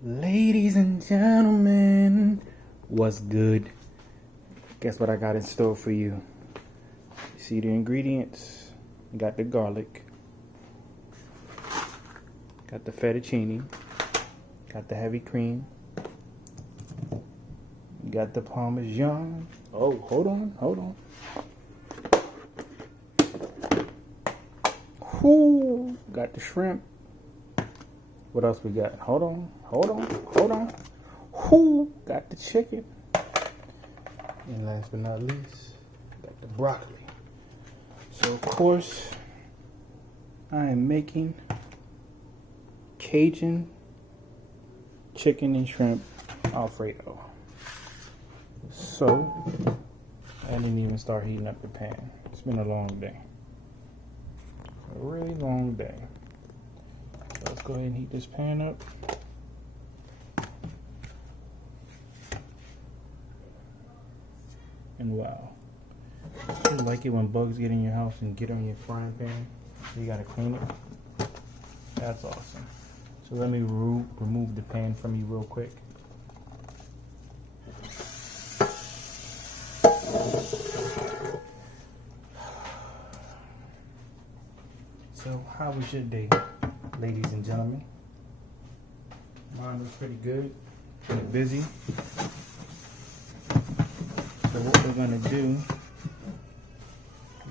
Ladies and gentlemen, what's good? Guess what I got in store for you? You see the ingredients? You got the garlic, got the fettuccine, got the heavy cream, you got the parmesan. Oh, hold on. Whoo, got the shrimp. What else we got? Hold on. Whoo, got the chicken. And last but not least, got the broccoli. So of course, I am making Cajun chicken and shrimp Alfredo. So, I didn't even start heating up the pan. It's been a long day. A really long day. So let's go ahead and heat this pan up. And wow. I like it when bugs get in your house and get on your frying pan. So you gotta clean it. That's awesome. So let me remove the pan from you real quick. So how was your day, ladies and gentlemen? Mine was pretty good. Pretty busy. So what we're gonna do,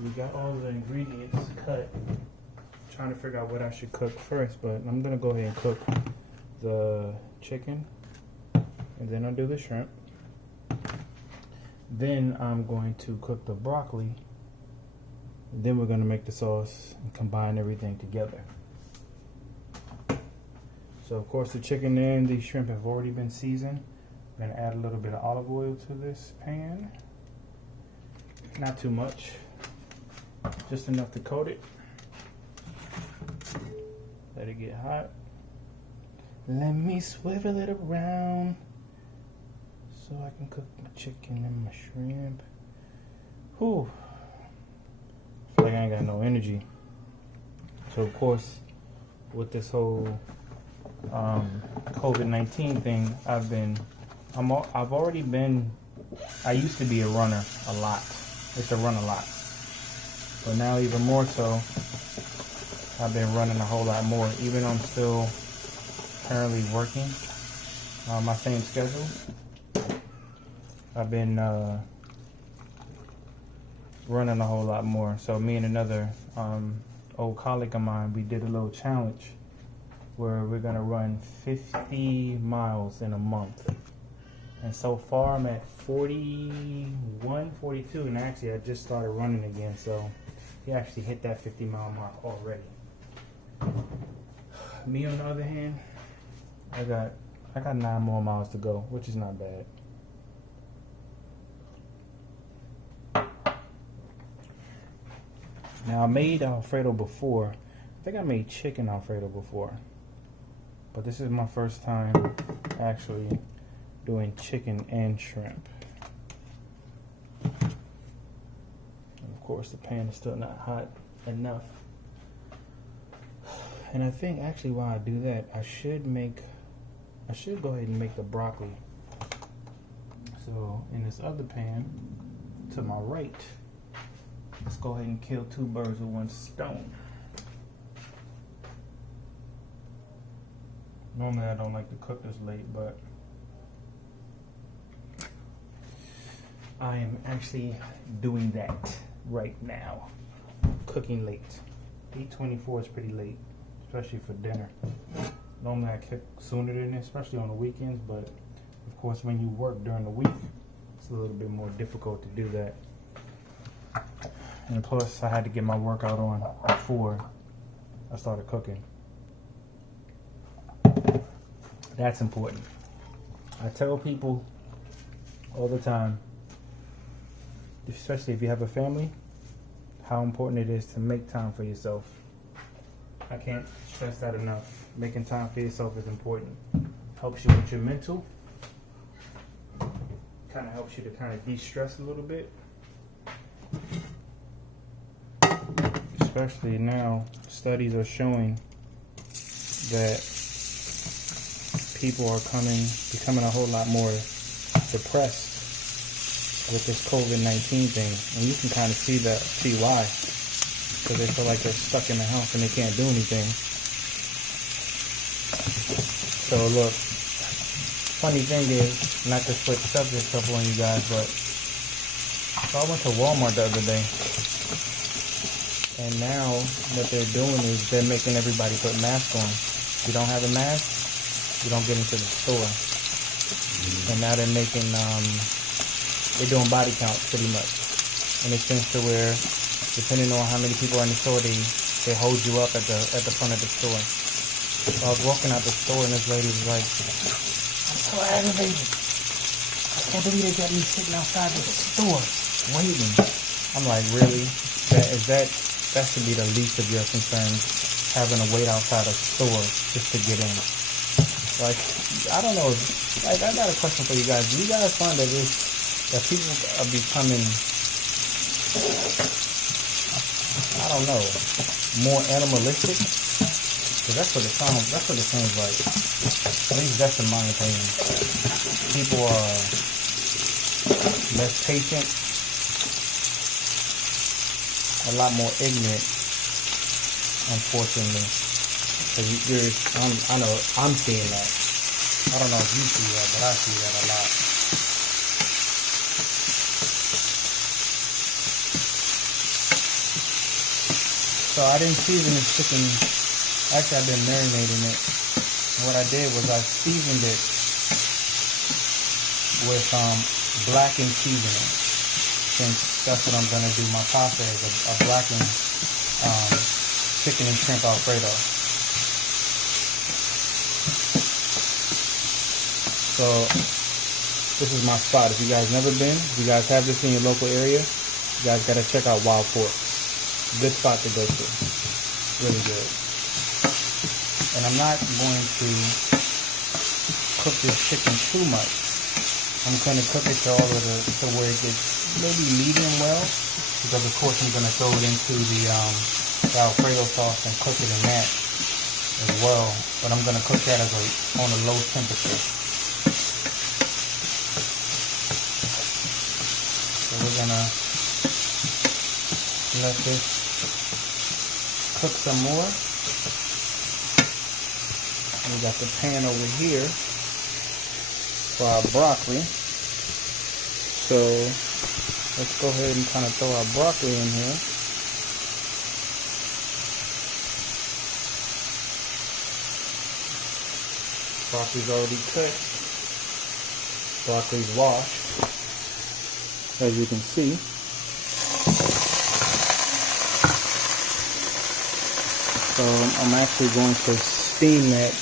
we got all the ingredients cut. I'm trying to figure out what I should cook first, but I'm gonna go ahead and cook the chicken, and then I'll do the shrimp. Then I'm going to cook the broccoli. Then we're gonna make the sauce and combine everything together. So of course the chicken and the shrimp have already been seasoned. I'm gonna add a little bit of olive oil to this pan. Not too much, just enough to coat it. Let it get hot. Let me swivel it around so I can cook my chicken and my shrimp. Whew. I feel like I ain't got no energy. So of course, with this whole COVID-19 thing, I've already been, I used to be a runner a lot. I used to run a lot. But now even more so, I've been running a whole lot more. Even though I'm still currently working on my same schedule, I've been running a whole lot more. So me and another old colleague of mine, we did a little challenge where we're gonna run 50 miles in a month. And so far I'm at 41, 42, and actually I just started running again, so he actually hit that 50-mile mark already. Me on the other hand, I got 9 more miles to go, which is not bad. Now I made Alfredo before. I think I made chicken Alfredo before. But this is my first time actually doing chicken and shrimp. And of course the pan is still not hot enough. And I think actually while I do that, I should go ahead and make the broccoli. So in this other pan to my right, let's go ahead and kill 2 birds with 1 stone. Normally I don't like to cook this late, but I am actually doing that right now. Cooking late. 8:24 is pretty late, especially for dinner. Normally I cook sooner than this, especially on the weekends, but of course when you work during the week, it's a little bit more difficult to do that. And plus I had to get my workout on before I started cooking. That's important. I tell people all the time, especially if you have a family, how important it is to make time for yourself. I can't stress that enough. Making time for yourself is important. Helps you with your mental. Kind of helps you to kind of de-stress a little bit. Especially now, studies are showing that people are becoming a whole lot more depressed with this COVID-19 thing, and you can kind of see why, because they feel like they're stuck in the house and they can't do anything. So look, funny thing is, not to switch subjects up on you guys, but so I went to Walmart the other day, and now what they're doing is they're making everybody put masks on. If you don't have a mask, you don't get into the store. And now they're making they're doing body counts pretty much, and it seems to where, depending on how many people are in the store, they hold you up at the front of the store. So I was walking out the store, and this lady was like, "I'm so aggravated. I can't believe they got me sitting outside of the store waiting." I'm like, really? That should be the least of your concerns, having to wait outside a store just to get in. Like, I don't know. Like, I got a question for you guys. Do you guys find that people are becoming, I don't know, more animalistic? Because that's what it seems like. At least that's in my opinion. People are less patient, a lot more ignorant, unfortunately. I know I'm seeing that. I don't know if you see that, but I see that a lot. So I didn't season this chicken. Actually, I've been marinating it. And what I did was I seasoned it with blackened seasoning. Since that's what I'm gonna do. My pasta is a blackened chicken and shrimp Alfredo. So this is my spot. If you guys never been, if you guys have this in your local area, you guys gotta check out Wild Fork. Good spot to go to. Really good. And I'm not going to cook this chicken too much. I'm gonna cook it to where it gets maybe medium well, because of course I'm gonna throw it into the Alfredo sauce and cook it in that as well. But I'm gonna cook that on a low temperature. So we're gonna let this cook some more. We got the pan over here for our broccoli. So let's go ahead and kind of throw our broccoli in here. Broccoli's already cut. Broccoli's washed, as you can see. So I'm actually going to steam that,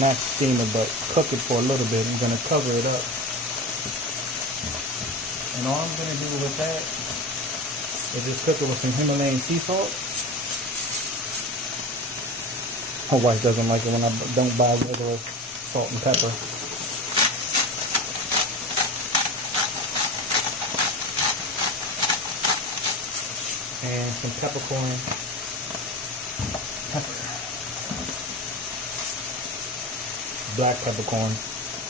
not steam it, but cook it for a little bit. I'm going to cover it up. And all I'm going to do with that is just cook it with some Himalayan sea salt. My wife doesn't like it when I don't buy regular salt and pepper. And some peppercorn. Black peppercorn,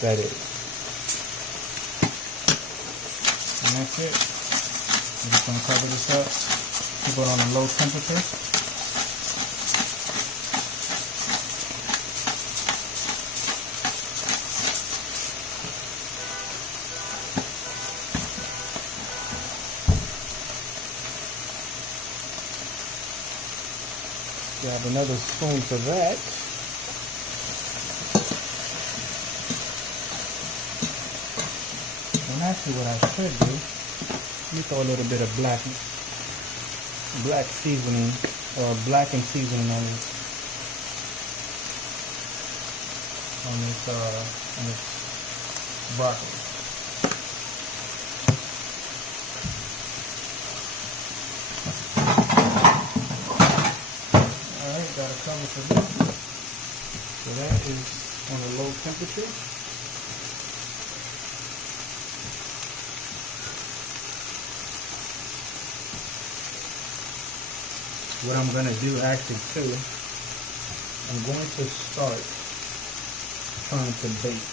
that is. And that's it. I'm just going to cover this up, keep it on a low temperature. Grab another spoon for that. And actually what I should do, let me throw a little bit of black seasoning, or blackened seasoning on this broccoli. Alright, got a cover for this. So that is on a low temperature. What I'm going to do actually too, I'm going to start turn to bake.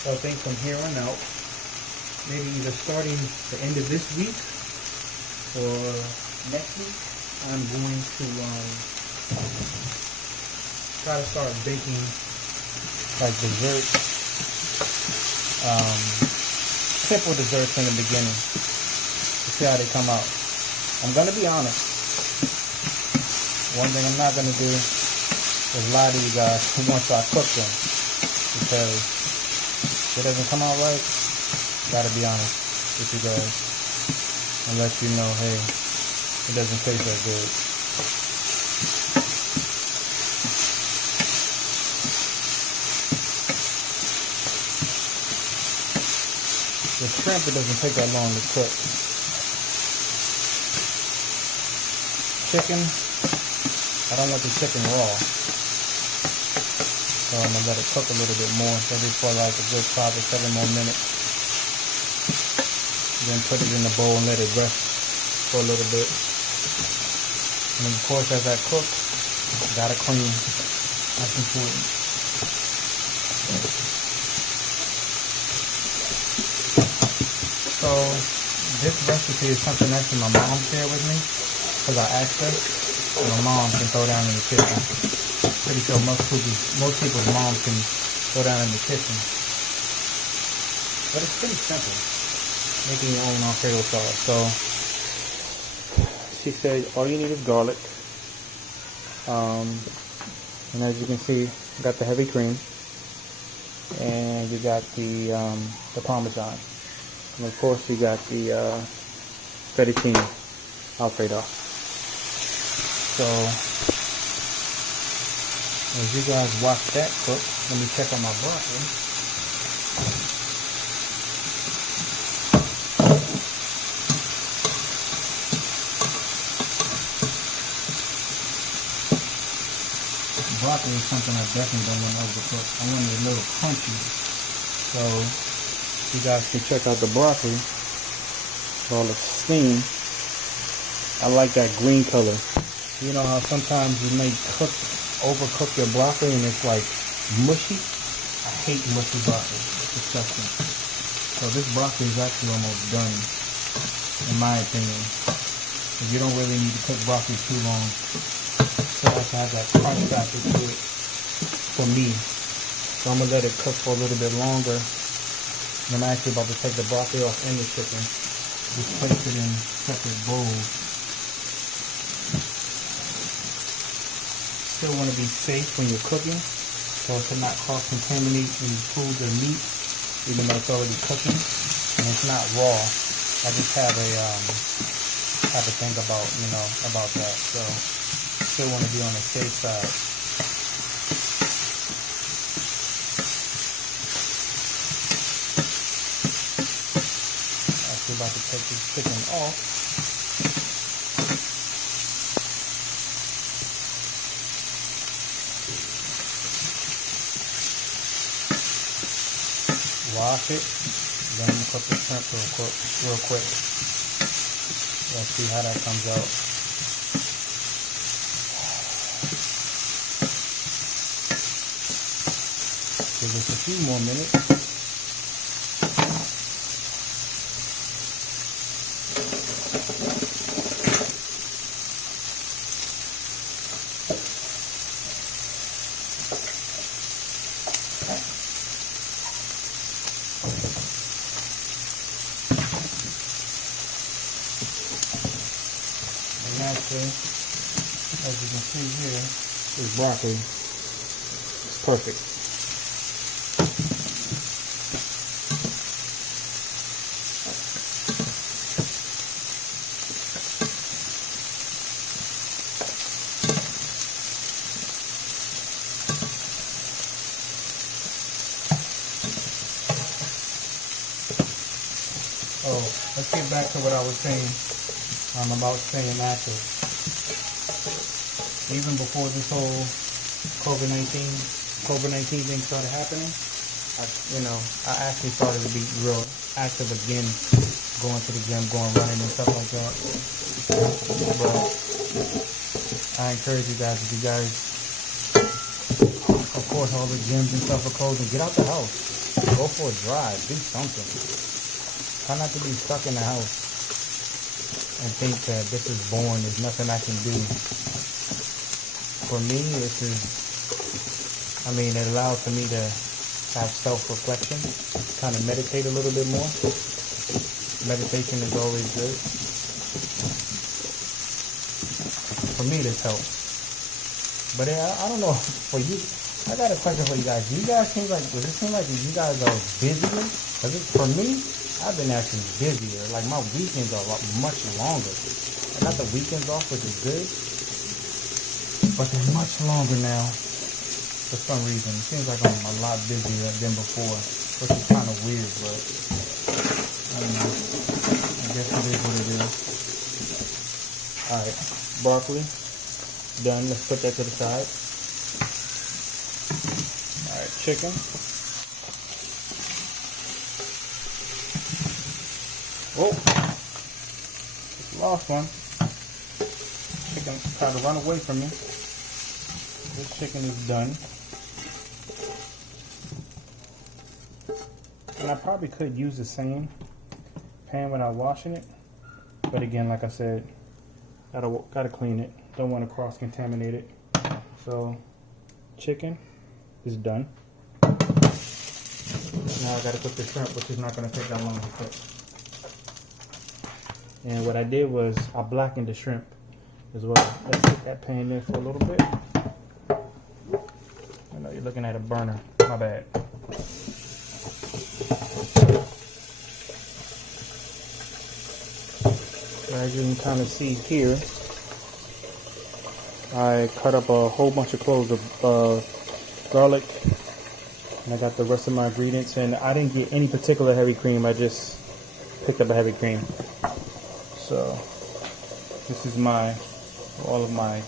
So I think from here on out, maybe either starting the end of this week or next week, I'm going to try to start baking like desserts, simple desserts in the beginning to see how they come out. I'm gonna be honest. One thing I'm not gonna do is lie to you guys once I cook them, because if it doesn't come out right, gotta be honest with you guys and let you know, hey, it doesn't taste that good. The shrimp, it doesn't take that long to cook. Chicken, I don't want the chicken raw, so I'm gonna let it cook a little bit more, maybe for like a good 5 or 7 more minutes. Then put it in the bowl and let it rest for a little bit. And of course, as I cook, gotta clean. That's important. So this recipe is something actually my mom shared with me, because I asked her. And my mom can throw down in the kitchen. Pretty sure most people's moms can throw down in the kitchen. But it's pretty simple, making your own Alfredo sauce. So she said all you need is garlic. And as you can see, you got the heavy cream, and you got the Parmesan, and of course you got the fettuccine Alfredo. So as you guys watch that cook, let me check on my broccoli. Broccoli is something I definitely don't want to overcook. I want it a little crunchy. So you guys can check out the broccoli. All the steam. I like that green color. You know how sometimes you may overcook your broccoli and it's like mushy? I hate mushy broccoli. It's disgusting. So this broccoli is actually almost done, in my opinion. You don't really need to cook broccoli too long. So it has to have that crunch factor to it for me. So I'm going to let it cook for a little bit longer. And I'm actually about to take the broccoli off in the chicken. Just place it in separate bowls. Still want to be safe when you're cooking, so as to not cross-contaminate any foods or meat, even though it's already cooking and it's not raw. I just have a think about, about that. So still want to be on the safe side. Actually about to take this chicken off. Wash it, then I'm gonna cook the shrimp real quick. Let's see how that comes out. Give this a few more minutes. Actually, as you can see here, this broccoli is perfect. Oh, let's get back to what I was saying. About staying active. Even before this whole COVID-19 thing started happening, I actually started to be real active again, going to the gym, going running and stuff like that. But I encourage you guys, if you guys, of course, all the gyms and stuff are closing. Get out the house. Go for a drive. Do something. Try not to be stuck in the house and think that this is boring. There's nothing I can do. For me, this is, it allows for me to have self-reflection, kind of meditate a little bit more. Meditation is always good. For me, this helps. But I don't know, for you, I got a question for you guys. Do you guys seem like, does it seem like you guys are busier? Because for me, I've been actually busier. Like my weekends are much longer. I got the weekends off, which is good. But they're much longer now. For some reason. It seems like I'm a lot busier than before. Which is kind of weird, but I don't know. I guess it is what it is. Alright, broccoli. Done. Let's put that to the side. Alright, chicken. Oh, just lost one. Chicken tried to run away from me. This chicken is done. And I probably could use the same pan without washing it. But again, like I said, gotta clean it. Don't want to cross-contaminate it. So, chicken is done. Now I gotta cook the shrimp, which is not gonna take that long to cook. And what I did was I blackened the shrimp as well. Let's put that pan there for a little bit. I know you're looking at a burner. My bad. So as you can kind of see here, I cut up a whole bunch of cloves of garlic, and I got the rest of my ingredients. And I didn't get any particular heavy cream. I just picked up a heavy cream. So this is all of my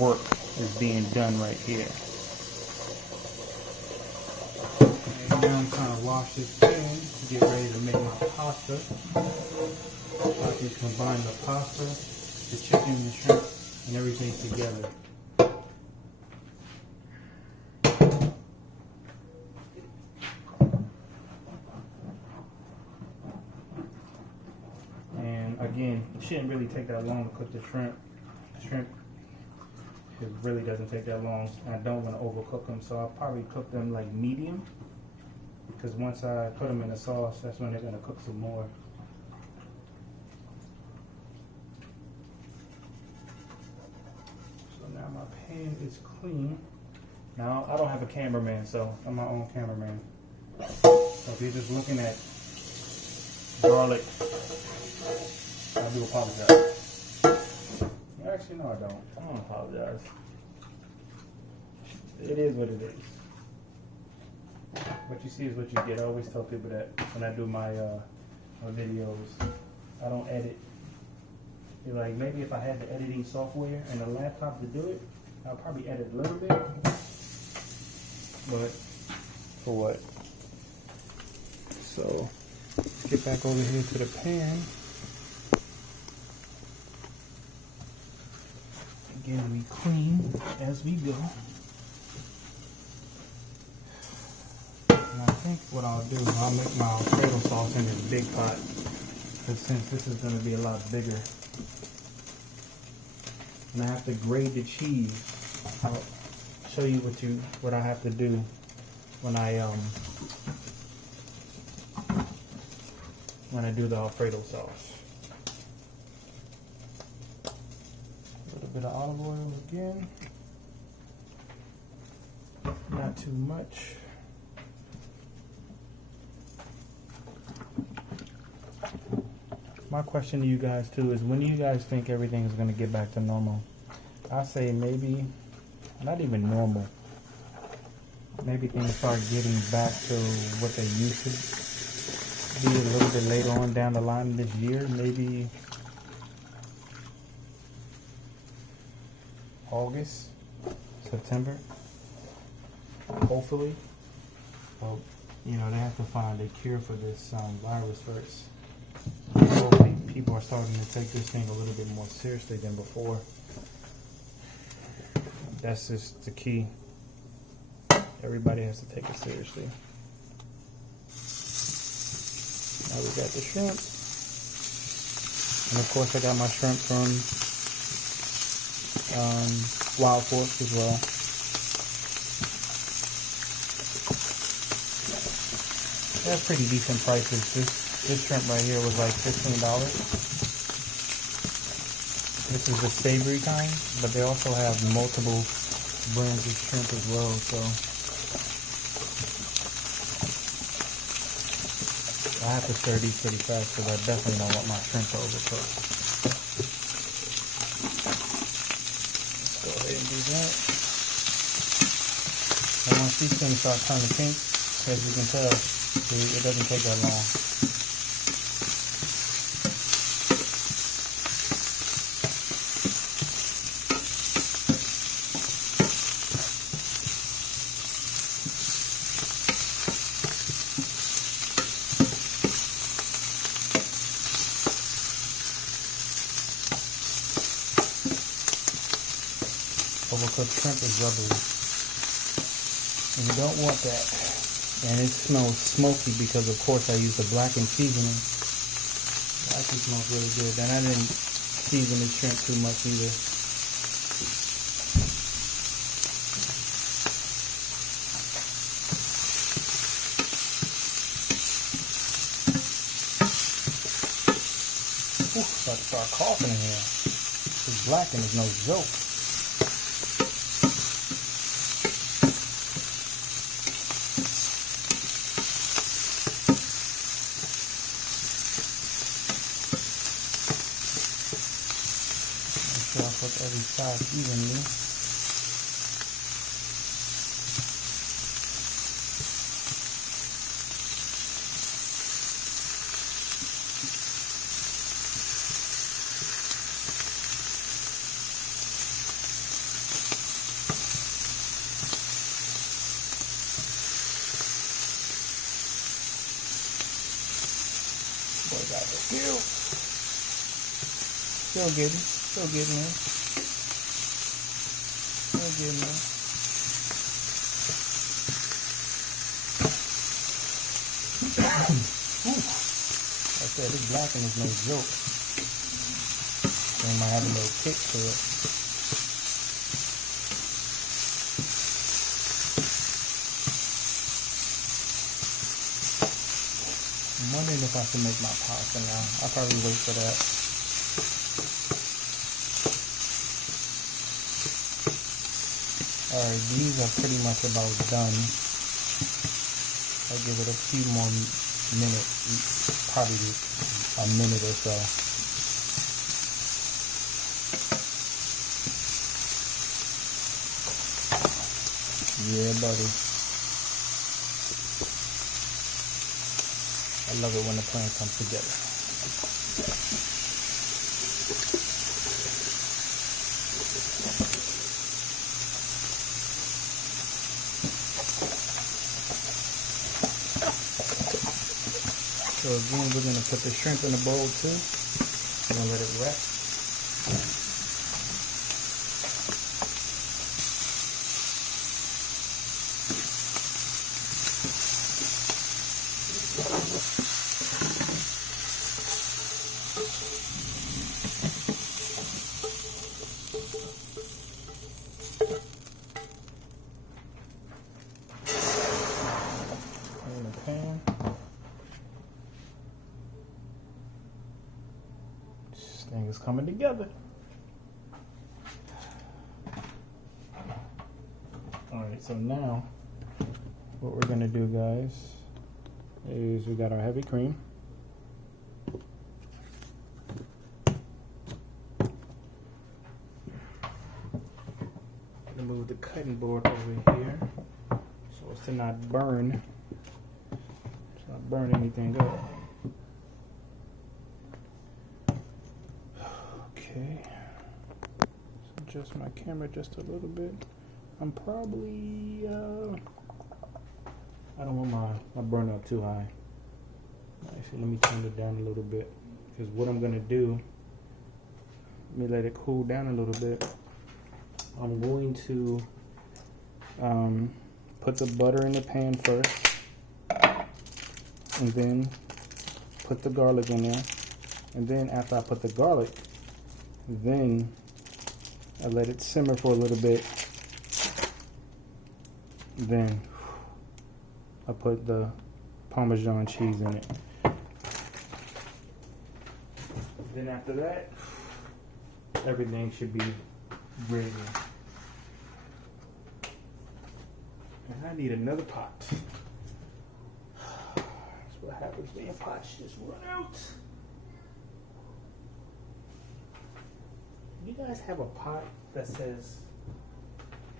work is being done right here. And now I'm trying to wash this pan to get ready to make my pasta. So I can combine the pasta, the chicken, the shrimp, and everything together. And again, it shouldn't really take that long to cook the shrimp. It really doesn't take that long. I don't want to overcook them, so I'll probably cook them like medium, because once I put them in the sauce, that's when they're going to cook some more. So now my pan is clean. Now I don't have a cameraman, so I'm my own cameraman. So if you're just looking at garlic, I do apologize. Actually, no, I don't apologize. It is what it is. What you see is what you get. I always tell people that when I do my videos. I don't edit. You're like, maybe if I had the editing software and a laptop to do it, I'll probably edit a little bit. But for what? So get back over here to the pan. Again, we clean as we go. And I think what I'll do, I'll make my Alfredo sauce in this big pot. Because since this is going to be a lot bigger. And I have to grate the cheese. I'll show you what I have to do when I do the Alfredo sauce. A little bit of olive oil again. Not too much. My question to you guys too is, when do you guys think everything is going to get back to normal? I say maybe not even normal. Maybe things start getting back to what they used to be a little bit later on down the line this year. Maybe August, September, hopefully. Well, they have to find a cure for this virus first. Hopefully people are starting to take this thing a little bit more seriously than before. That's just the key. Everybody has to take it seriously. Now we got the shrimp. And of course I got my shrimp from Wild Forks as well. They're pretty decent prices. This shrimp right here was like $15. This is the savory kind, but they also have multiple brands of shrimp as well, so I have to stir these pretty fast because I definitely don't want my shrimp to overcook. Let's go ahead and do that. And once these things start turning pink, as you can tell, it doesn't take that long. Overcooked shrimp is rubbery, and you don't want that. And it smells smoky because, of course, I used the blackened seasoning. It actually smells really good. And I didn't season the shrimp too much either. Ooh, about to start coughing in here. This blackened is no joke. With every side evenly. Boy, got the feel. Still getting there. Again, man. I said this blacking is no joke. It might have a little kick to it. I'm wondering if I should make my pasta now. I'll probably wait for that. Alright, these are pretty much about done. I'll give it a few more minutes, probably a minute or so. Yeah, buddy. I love it when the plan comes together. So again, we're going to put the shrimp in a bowl too. We're going to let it rest. In the pan. This thing is coming together. Alright, so now what we're gonna do, guys, is we got our heavy cream. Gonna move the cutting board over here so as to not burn. Not burn anything up. Okay. So adjust my camera just a little bit. I'm probably I don't want my burn up too high. Actually, let me turn it down a little bit, because what I'm gonna do, let me let it cool down a little bit. I'm going to put the butter in the pan first, and then put the garlic in there, and then after I put the garlic, then I let it simmer for a little bit. Then I put the Parmesan cheese in it. Then after that, everything should be ready. And I need another pot. That's what happens when your pots just run out. You guys have a pot that says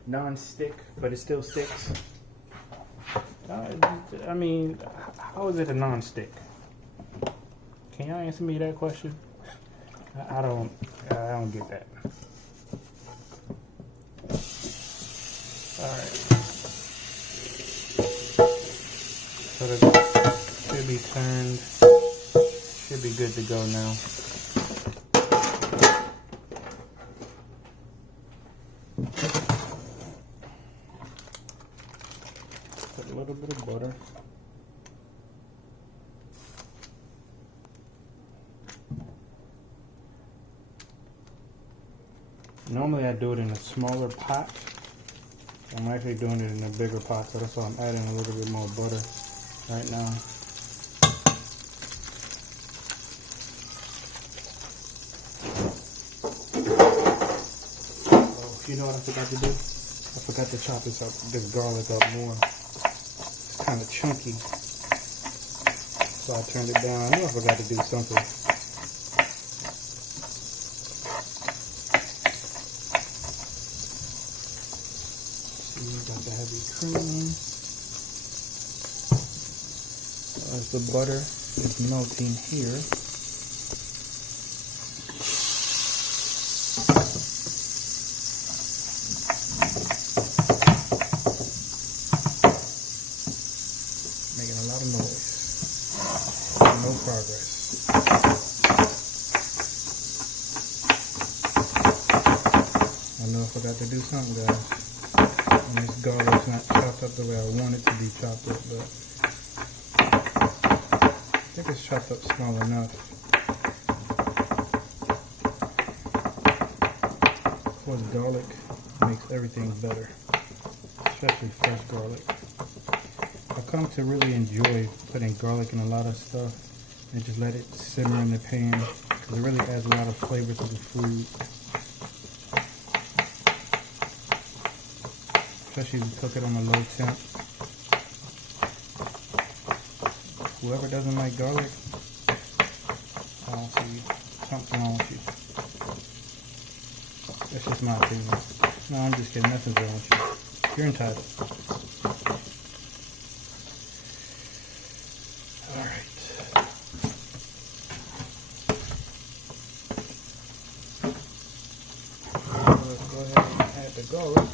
non-stick, but it still sticks? I mean, how is it a non-stick? Can y'all answer me that question? I don't get that. All right. So that should be turned. Should be good to go now. Put a little bit of butter. Normally I do it in a smaller pot. I'm actually doing it in a bigger pot, so that's why I'm adding a little bit more butter right now. Oh, you know what I forgot to do? I forgot to chop this garlic up more. It's kind of chunky, so I turned it down. I knew I forgot to do something. Got the heavy cream. As the butter is melting here, making a lot of noise. No progress. I know I forgot to do something, guys. And this garlic's not chopped up the way I want it to be chopped up, but I think it's chopped up small enough. Of course, garlic makes everything better, especially fresh garlic. I've come to really enjoy putting garlic in a lot of stuff and just let it simmer in the pan because it really adds a lot of flavor to the food. Especially if you cook it on a low temp. Whoever doesn't like garlic, I don't see something wrong with you. That's just my opinion. No, I'm just kidding. Nothing's wrong with you. You're entitled. Alright. Let's go ahead and add the garlic.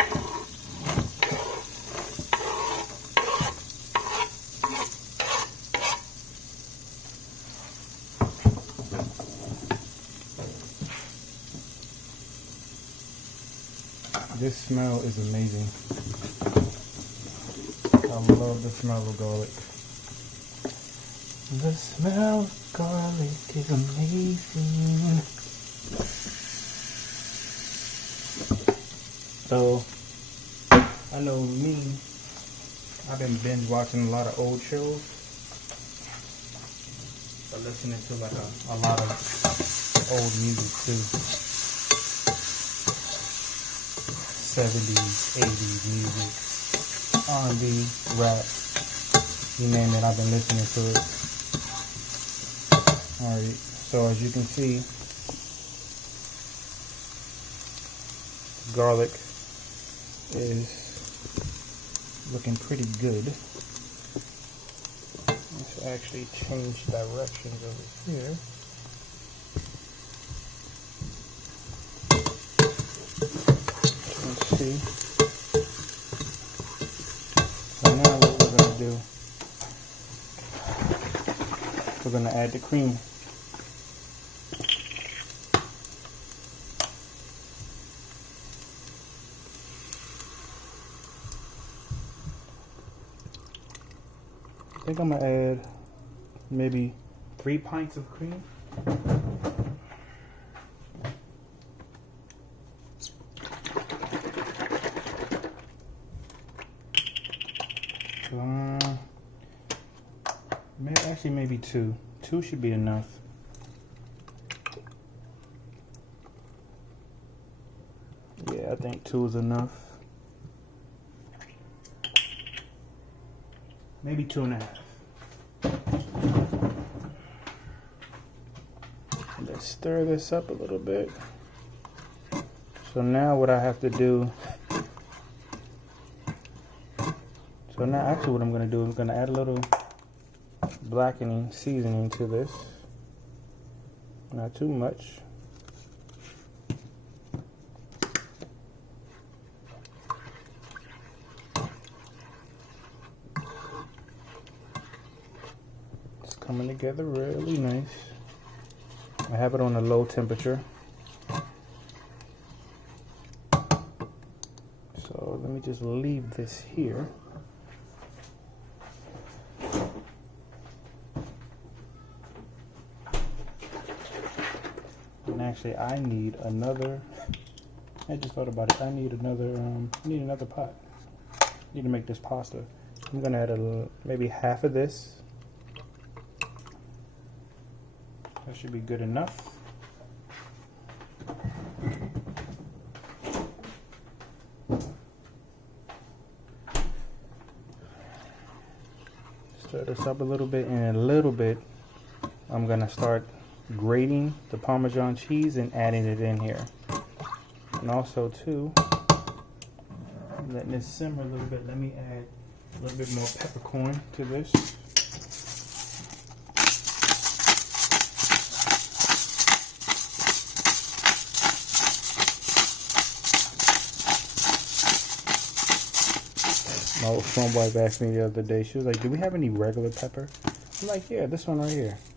This smell is amazing. I love the smell of garlic. The smell of garlic is amazing. So, I know me, I've been binge watching a lot of old shows. But listening to like a lot of old music too. 70s, 80s music, R&B, rap, you name it, I've been listening to it. Alright, so as you can see, garlic is looking pretty good. Let's actually change directions over here. See. So now what we're going to do, we're going to add the cream. think I'm gonna add maybe 3 pints of cream. Maybe 2. 2 should be enough. Yeah, I think 2 is enough. Maybe 2.5. Let's stir this up a little bit. So now what I have to do, so now actually what I'm going to do, I'm going to add a little blackening seasoning to this. Not too much. It's coming together really nice. I have it on a low temperature. So let me just leave this here. And actually I need another, I just thought about it, I need another pot. I need to make this pasta. I'm gonna add maybe half of this. That should be good enough. Stir this up a little bit, and in a little bit I'm gonna start grating the Parmesan cheese and adding it in here. And also too, letting this simmer a little bit, let me add a little bit more peppercorn to this. My old phone wife asked me the other day, she was like, do we have any regular pepper? I'm like, yeah, this one right here.